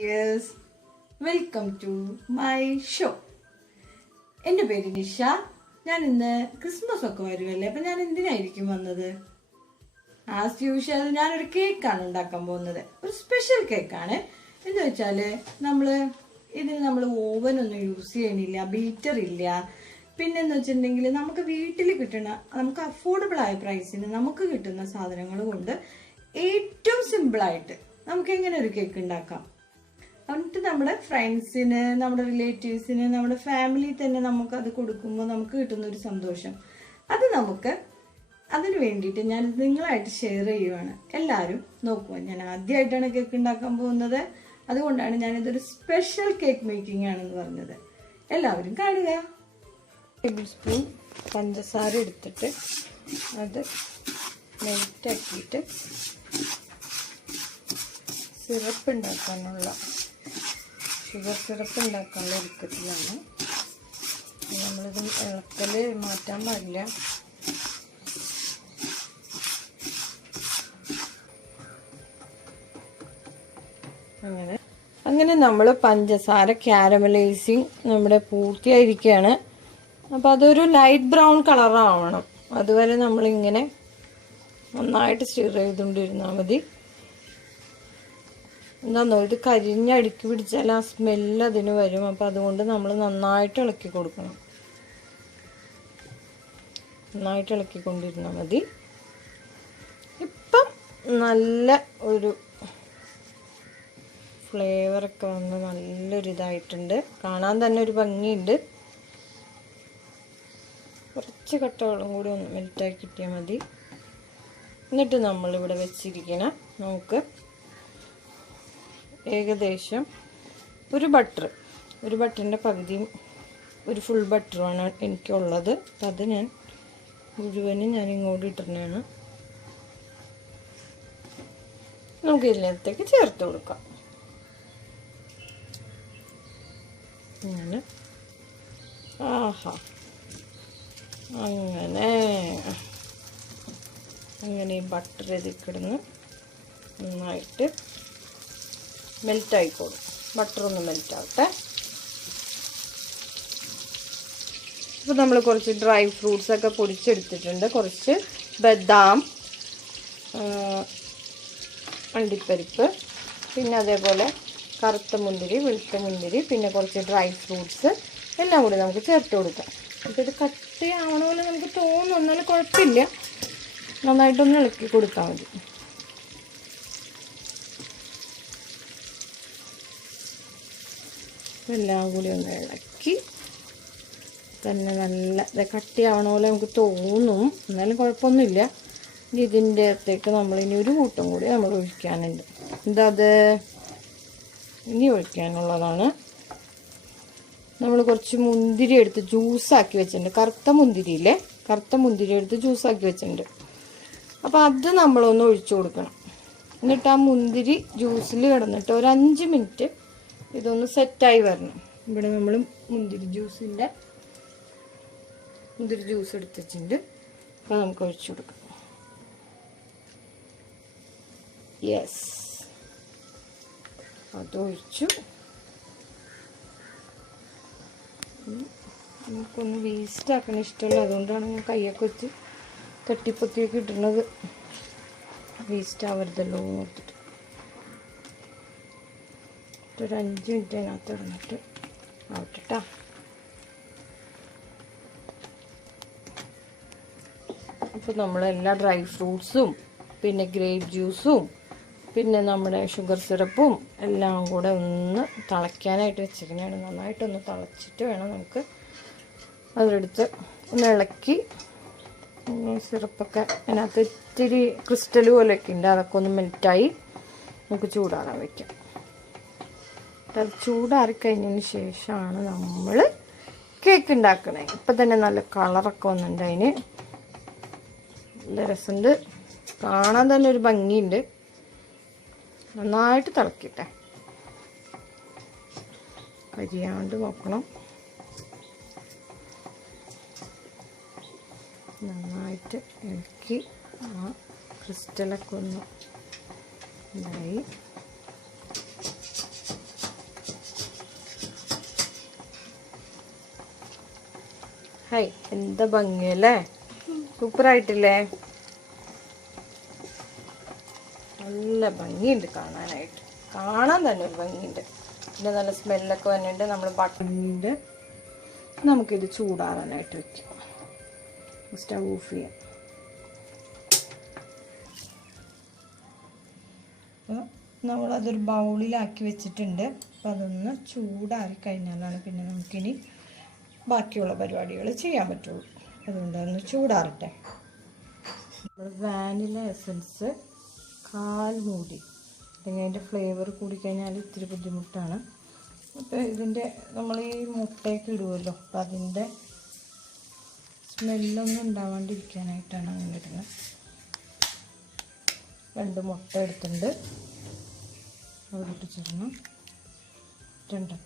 Yes, welcome to my show. എൻ്റെ പേര് നിഷ. ഞാൻ ഇന്ന് ക്രിസ്മസ് ഒക്കെ വരുമല്ലേ, അപ്പം ഞാൻ എന്തിനായിരിക്കും വന്നത്? ആസ് യൂഷ്വൽ ഞാനൊരു കേക്കാണ് ഉണ്ടാക്കാൻ പോകുന്നത്. ഒരു സ്പെഷ്യൽ കേക്കാണ്. എന്ന് വെച്ചാൽ നമ്മൾ ഓവനൊന്നും യൂസ് ചെയ്യണില്ല, ബീറ്റർ ഇല്ല. പിന്നെന്ന് വെച്ചിട്ടുണ്ടെങ്കിൽ നമുക്ക് വീട്ടിൽ കിട്ടുന്ന, നമുക്ക് അഫോർഡബിൾ ആയ പ്രൈസിന് നമുക്ക് കിട്ടുന്ന സാധനങ്ങൾ കൊണ്ട് ഏറ്റവും സിമ്പിളായിട്ട് നമുക്ക് എങ്ങനെ ഒരു കേക്ക് ഉണ്ടാക്കാം. എന്നിട്ട് നമ്മുടെ ഫ്രണ്ട്സിന്, നമ്മുടെ റിലേറ്റീവ്സിന്, നമ്മുടെ ഫാമിലി തന്നെ നമുക്കത് കൊടുക്കുമ്പോൾ നമുക്ക് കിട്ടുന്ന ഒരു സന്തോഷം, അത് അതിന് വേണ്ടിയിട്ട് ഞാൻ നിങ്ങളായിട്ട് ഷെയർ ചെയ്യുവാണ്. എല്ലാവരും നോക്കുക. ഞാൻ ആദ്യമായിട്ടാണ് കേക്ക് ഉണ്ടാക്കാൻ പോകുന്നത്, അതുകൊണ്ടാണ് ഞാനിതൊരു സ്പെഷ്യൽ കേക്ക് മേക്കിംഗ് ആണെന്ന് പറഞ്ഞത്. എല്ലാവരും കാണുക. ടേബിൾ സ്പൂൺ പഞ്ചസാര എടുത്തിട്ട് അത് മെൽറ്റാക്കിയിട്ട് സിറപ്പ് ഉണ്ടാക്കാനുള്ള, ഷുഗർ സിറപ്പ് ഉണ്ടാക്കാനുള്ള ഒരുക്കത്തിലാണ്. നമ്മളിത് ഇളക്കൽ മാറ്റാൻ പാടില്ല. അങ്ങനെ നമ്മൾ പഞ്ചസാര ക്യാരമലൈസിങ് നമ്മുടെ പൂർത്തിയായിരിക്കുകയാണ്. അപ്പം അതൊരു ലൈറ്റ് ബ്രൗൺ കളറാവണം. അതുവരെ നമ്മളിങ്ങനെ നന്നായിട്ട് സ്റ്റിർ ചെയ്തുകൊണ്ടിരുന്നാൽ മതി. എന്താന്നോ, ഇത് കരിഞ്ഞടുക്കി പിടിച്ചാൽ ആ സ്മെല്ല് അതിന് വരും. അപ്പം അതുകൊണ്ട് നമ്മൾ നന്നായിട്ട് ഇളക്കി കൊടുക്കണം. നന്നായിട്ട് ഇളക്കിക്കൊണ്ടിരുന്നാൽ മതി. ഇപ്പം നല്ല ഒരു ഫ്ലേവറൊക്കെ വന്ന് നല്ലൊരിതായിട്ടുണ്ട്. കാണാൻ തന്നെ ഒരു ഭംഗിയുണ്ട്. കുറച്ച് കട്ടവെള്ളം കൂടി ഒന്ന് മെൽറ്റാക്കി കിട്ടിയാൽ മതി. എന്നിട്ട് നമ്മളിവിടെ വെച്ചിരിക്കണം, നമുക്ക് ഏകദേശം ഒരു ബട്ടറിൻ്റെ പകുതിയും ഒരു ഫുൾ ബട്ടറുമാണ് എനിക്കുള്ളത്. അപ്പം അത് ഞാൻ മുഴുവനും ഞാൻ ഇങ്ങോട്ട് ഇട്ടിട്ടാണ് നമുക്ക് ഇതിനകത്തേക്ക് ചേർത്ത് കൊടുക്കാം. അങ്ങനെ ഈ ബട്ടർ ഇതിൽ കിടന്ന് നന്നായിട്ട് മെൽറ്റായിക്കോളും. ബട്ടറൊന്ന് മെൽറ്റാവട്ടെ. ഇപ്പോൾ നമ്മൾ കുറച്ച് ഡ്രൈ ഫ്രൂട്ട്സൊക്കെ പൊടിച്ചെടുത്തിട്ടുണ്ട്. കുറച്ച് ബദാം, അണ്ടിപ്പരിപ്പ്, പിന്നെ അതേപോലെ കറുത്ത മുന്തിരി, വെളുത്ത മുന്തിരി, പിന്നെ കുറച്ച് ഡ്രൈ ഫ്രൂട്ട്സ് എല്ലാം കൂടി നമുക്ക് ചേർത്ത് കൊടുക്കാം. അപ്പോൾ ഇത് കട്ടിയാവണ പോലെ നമുക്ക് തോന്നും, എന്നാലും കുഴപ്പമില്ല. നന്നായിട്ടൊന്ന് ഇളക്കി കൊടുത്താൽ മതി. എല്ലാം കൂടി ഒന്ന് ഇളക്കി തന്നെ നല്ല കട്ടിയാവണ പോലെ നമുക്ക് തോന്നും, എന്നാലും കുഴപ്പമൊന്നുമില്ല. ഇനി ഇതിൻ്റെ അകത്തേക്ക് നമ്മളിനി ഒരു കൂട്ടം കൂടി നമ്മൾ ഒഴിക്കാനുണ്ട്. അത് ഇനി ഒഴിക്കാനുള്ളതാണ്. നമ്മൾ കുറച്ച് മുന്തിരി എടുത്ത് ജ്യൂസാക്കി വെച്ചിട്ടുണ്ട്. കറുത്ത മുന്തിരി എടുത്ത് ജ്യൂസാക്കി വെച്ചിട്ടുണ്ട്. അപ്പോൾ അത് നമ്മളൊന്ന് ഒഴിച്ചു കൊടുക്കണം. എന്നിട്ട് ആ മുന്തിരി ജ്യൂസിൽ കിടന്നിട്ട് ഒരു 5 മിനിറ്റ് ഇതൊന്ന് സെറ്റായി വരണം. ഇവിടെ നമ്മൾ മുന്തിരി ജ്യൂസ് എടുത്ത് വെച്ചിട്ടുണ്ട്. അപ്പോൾ നമുക്ക് ഒഴിച്ചു കൊടുക്കാം. യെസ്, അതൊഴിച്ചു. നമുക്കൊന്ന് വേസ്റ്റ് ആക്കാൻ ഇഷ്ടമല്ല, അതുകൊണ്ടാണ് ഞാൻ കയ്യൊക്കെ വെച്ച് തട്ടിപ്പൊത്തിയൊക്കെ ഇടുന്നത്. വേസ്റ്റ് ആവരുതല്ലോ നോക്കിയിട്ട് ഒരു 5 മിനിറ്റ് അതിനകത്ത് ഇടന്നിട്ട് ആവട്ടെ. അപ്പോൾ നമ്മളെല്ലാ ഡ്രൈ ഫ്രൂട്ട്സും, പിന്നെ ഗ്രേപ്പ് ജ്യൂസും, പിന്നെ നമ്മുടെ ഷുഗർ സിറപ്പും എല്ലാം കൂടെ ഒന്ന് തിളയ്ക്കാനായിട്ട് വെച്ചിരിക്കുന്നതാണ്. നന്നായിട്ടൊന്ന് തിളച്ചിട്ട് വേണം നമുക്ക് അതിലെടുത്ത് ഒന്ന് ഇളക്കി. സിറപ്പൊക്കെ അതിനകത്ത് ഇത്തിരി ക്രിസ്റ്റൽ പോലെയൊക്കെ ഉണ്ട്, അതൊക്കെ ഒന്ന് മെൽറ്റായി നമുക്ക് ചൂടാറാൻ വയ്ക്കാം. അത് ചൂടാറിക്കഴിഞ്ഞതിന് ശേഷമാണ് നമ്മൾ കേക്ക് ഉണ്ടാക്കണേ. ഇപ്പം തന്നെ നല്ല കളറൊക്കെ വന്നിട്ടുണ്ട്. അതിന് നല്ല രസമുണ്ട്, കാണാൻ തന്നെ ഒരു ഭംഗിയുണ്ട്. നന്നായിട്ട് തിളക്കട്ടെ, കരിയാണ്ട് നോക്കണം. നന്നായിട്ട് ഇളക്കി ആ ക്രിസ്റ്റലൊക്കെ ഒന്ന് ഇതായി ഹൈ, എന്താ ഭംഗിയല്ലേ, സൂപ്പറായിട്ടില്ലേ? നല്ല ഭംഗിയുണ്ട് കാണാനായിട്ട്, കാണാൻ തന്നെ ഒരു ഭംഗിയുണ്ട്. പിന്നെ നല്ല സ്മെല്ലൊക്കെ വന്നിട്ട് നമ്മൾ ബട്ടണിൻ്റെ നമുക്കിത് ചൂടാറാനായിട്ട് വെക്കാം. സ്റ്റവ് ഓഫ് ചെയ്യാം. അപ്പോൾ നമ്മളതൊരു ബൗളിലാക്കി വെച്ചിട്ടുണ്ട്. അപ്പോൾ അതൊന്ന് ചൂടാറി കഴിഞ്ഞാലാണ് പിന്നെ നമുക്കിനി ബാക്കിയുള്ള പരിപാടികൾ ചെയ്യാൻ പറ്റുള്ളൂ. അതുകൊണ്ട് അതൊന്ന് ചൂടാറട്ടെ. വാനില എസൻസ് 1/4 മൂടി, അല്ലെങ്കിൽ അതിൻ്റെ ഫ്ലേവർ കൂടിക്കഴിഞ്ഞാൽ ഇത്തിരി ബുദ്ധിമുട്ടാണ്. അപ്പോൾ ഇതിൻ്റെ നമ്മൾ ഈ മുട്ടയൊക്കെ ഇടുമല്ലോ, അപ്പം അതിൻ്റെ സ്മെല്ലൊന്നും ഉണ്ടാവാണ്ടിരിക്കാനായിട്ടാണ് അങ്ങനെ ഇടുന്നത്. 2 മുട്ട എടുത്തിട്ടുണ്ട്, അവിടെ ഇട്ടിച്ചിരുന്നു 2.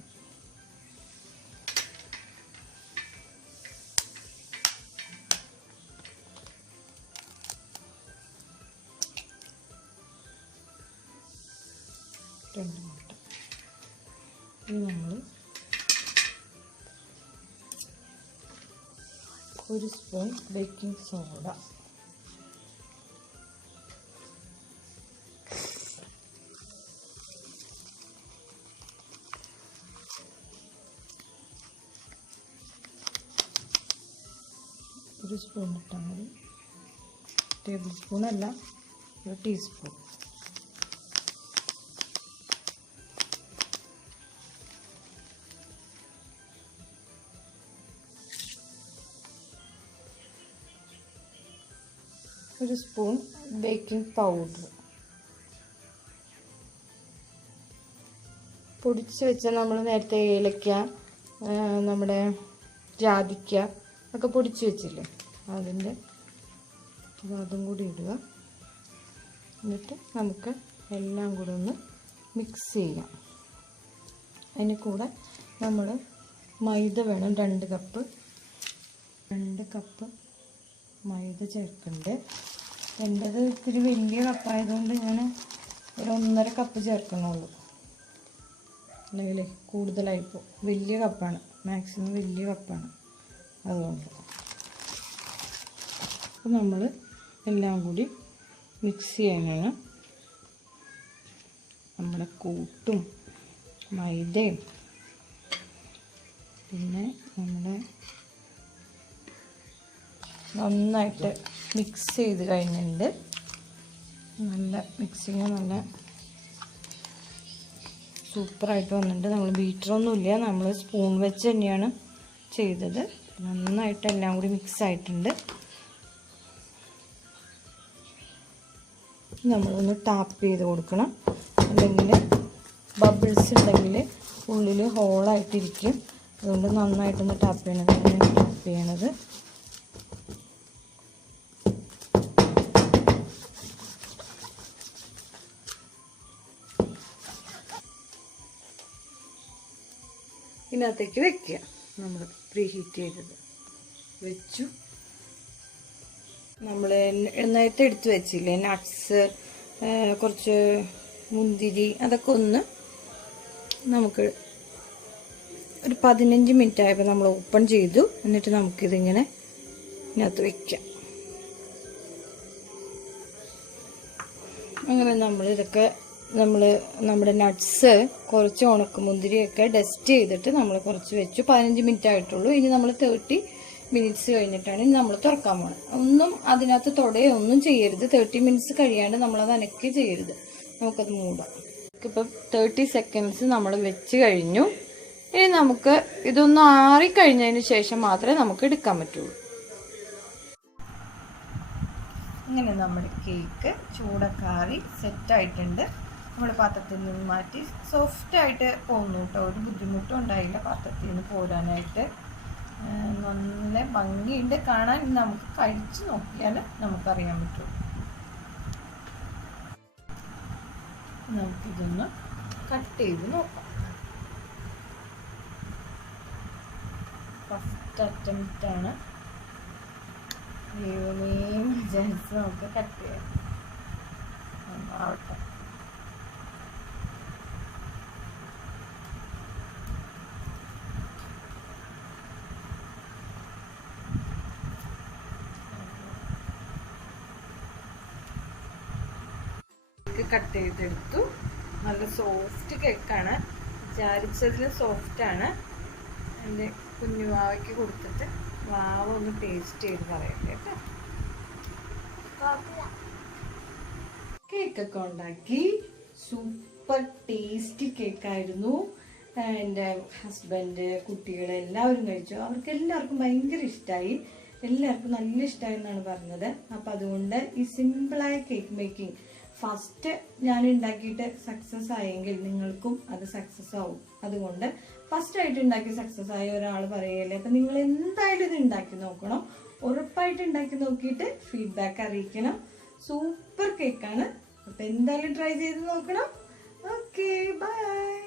മുട്ട. ഇനി നമ്മൾ 1 സ്പൂൺ ബേക്കിംഗ് സോഡ, 1 സ്പൂൺ ഇട്ടാൽ മതി. ടേബിൾ സ്പൂണല്ല, 1 ടീസ്പൂൺ. ഒരു സ്പൂൺ ബേക്കിംഗ് പൗഡർ, പൊടിച്ച് വെച്ച നമ്മൾ നേരത്തെ ഏലക്ക, നമ്മുടെ ജാതിക്ക ഒക്കെ പൊടിച്ച് വെച്ചില്ലേ, അതിൻ്റെ അതും കൂടി ഇടുക. എന്നിട്ട് നമുക്ക് എല്ലാം കൂടെ ഒന്ന് മിക്സ് ചെയ്യാം. അതിന് കൂടെ നമ്മൾ മൈദ വേണം, 2 കപ്പ് മൈദ ചേർക്കുന്നുണ്ട്. എൻ്റെത് ഇത്തിരി വലിയ കപ്പായതുകൊണ്ട് ഞാൻ ഒരു 1.5 കപ്പ് ചേർക്കണുള്ളൂ, അല്ലെങ്കിൽ കൂടുതലായിപ്പോൾ. വലിയ കപ്പാണ്, മാക്സിമം വലിയ കപ്പാണ്, അതുകൊണ്ട്. അപ്പോൾ നമ്മൾ എല്ലാം കൂടി മിക്സ് ചെയ്യാനാണ്. നമ്മുടെ കൂട്ടും മൈദയും പിന്നെ നമ്മുടെ നന്നായിട്ട് മിക്സ് ചെയ്ത് കഴിഞ്ഞിട്ടുണ്ട്. നല്ല മിക്സിങ് നല്ല സൂപ്പറായിട്ട് വന്നിട്ടുണ്ട്. നമ്മൾ ബീറ്ററൊന്നുമില്ല, നമ്മൾ സ്പൂൺ വെച്ച് തന്നെയാണ് ചെയ്തത്. നന്നായിട്ട് എല്ലാം കൂടി മിക്സ് ആയിട്ടുണ്ട്. നമ്മളൊന്ന് ടാപ്പ് ചെയ്ത് കൊടുക്കണം, അല്ലെങ്കിൽ ബബിൾസ് ഉണ്ടെങ്കിൽ ഉള്ളിൽ ഹോളായിട്ടിരിക്കും. അതുകൊണ്ട് നന്നായിട്ടൊന്ന് ടാപ്പ് ചെയ്യണത്. ഇതിനകത്തേക്ക് വെക്കുക. നമ്മൾ പ്രീ ഹീറ്റ് ചെയ്തത് വെച്ചു. നമ്മൾ നേരത്തെ എടുത്ത് വെച്ചില്ലേ നട്ട്സ്, കുറച്ച് മുന്തിരി, അതൊക്കെ ഒന്ന് നമുക്ക് ഒരു 15 മിനിറ്റ് ആയപ്പോൾ നമ്മൾ ഓപ്പൺ ചെയ്തു. എന്നിട്ട് നമുക്കിതിങ്ങനെ ഇതിനകത്ത് വയ്ക്കാം. അങ്ങനെ നമ്മളിതൊക്കെ നമ്മുടെ നട്ട്സ്, കുറച്ച് ഉണക്കമുന്തിരിയൊക്കെ ഡസ്റ്റ് ചെയ്തിട്ട് നമ്മൾ കുറച്ച് വെച്ചു. 15 മിനിറ്റ് ആയിട്ടുള്ളൂ. ഇനി നമ്മൾ 30 മിനിറ്റ്സ് കഴിഞ്ഞിട്ടാണ് ഇനി നമ്മൾ തുറക്കാൻ പോകണം. ഒന്നും അതിനകത്ത് തൊടയൊന്നും ചെയ്യരുത്. 30 മിനിറ്റ്സ് കഴിയാണ്ട് നമ്മളത് അനക്കി ചെയ്യരുത്. നമുക്കത് മൂടാം. ഇപ്പം 30 സെക്കൻഡ്സ് നമ്മൾ വെച്ച് കഴിഞ്ഞു. ഇനി നമുക്ക് ഇതൊന്ന് ആറിക്കഴിഞ്ഞതിന് ശേഷം മാത്രമേ നമുക്ക് എടുക്കാൻ പറ്റുള്ളൂ. ഇങ്ങനെ നമ്മുടെ കേക്ക് ചൂടക്കാറി സെറ്റായിട്ടുണ്ട്. നമ്മൾ പാത്രത്തിൽ നിന്ന് മാറ്റി. സോഫ്റ്റായിട്ട് പോന്നു കേട്ടോ, ഒരു ബുദ്ധിമുട്ടും ഉണ്ടായില്ല പാത്രത്തിൽ നിന്ന് പോരാനായിട്ട്. നല്ല ഭംഗിയുണ്ട് കാണാൻ. നമുക്ക് കഴിച്ച് നോക്കിയാൽ നമുക്കറിയാൻ പറ്റും. നമുക്കിതൊന്ന് കട്ട് ചെയ്ത് നോക്കാം. ഫസ്റ്റ് അറ്റംപ്റ്റാണ്. ദൈവമേയും വിചാരിച്ച് നമുക്ക് കട്ട് ചെയ്യാം. ആവട്ടെ. കേക്ക് കട്ട് ചെയ്തെടുത്തു. നല്ല സോഫ്റ്റ് കേക്കാണ്, വിചാരിച്ചതിലും സോഫ്റ്റാണ്. എൻ്റെ കുഞ്ഞുവാവയ്ക്ക് കൊടുത്തിട്ട് വാവ ഒന്ന് ടേസ്റ്റ് ചെയ്ത് പറയട്ടെ കേട്ടോ. കേക്കൊക്കെ ഉണ്ടാക്കി, സൂപ്പർ ടേസ്റ്റി കേക്കായിരുന്നു. എൻ്റെ ഹസ്ബൻഡ്, കുട്ടികൾ എല്ലാവരും കഴിച്ചു. അവർക്ക് എല്ലാവർക്കും ഭയങ്കര ഇഷ്ടമായി, എല്ലാവർക്കും നല്ല ഇഷ്ടമായി എന്നാണ് പറഞ്ഞത്. അപ്പം അതുകൊണ്ട് ഈ സിമ്പിളായ കേക്ക് മേക്കിംഗ് ഫസ്റ്റ് ഞാൻ ഉണ്ടാക്കിയിട്ട് സക്സസ് ആയെങ്കിൽ നിങ്ങൾക്കും അത് സക്സസ് ആവും. അതുകൊണ്ട് ഫസ്റ്റ് ആയിട്ട് ഉണ്ടാക്കി സക്സസ് ആയ ഒരാൾ പറയല്ലേ, അപ്പം നിങ്ങൾ എന്തായാലും ഇത് ഉണ്ടാക്കി നോക്കണം. ഉറപ്പായിട്ട് ഉണ്ടാക്കി നോക്കിയിട്ട് ഫീഡ്ബാക്ക് അറിയിക്കണം. സൂപ്പർ കേക്കാണ്. അപ്പം എന്തായാലും ട്രൈ ചെയ്ത് നോക്കണം. Okay, by.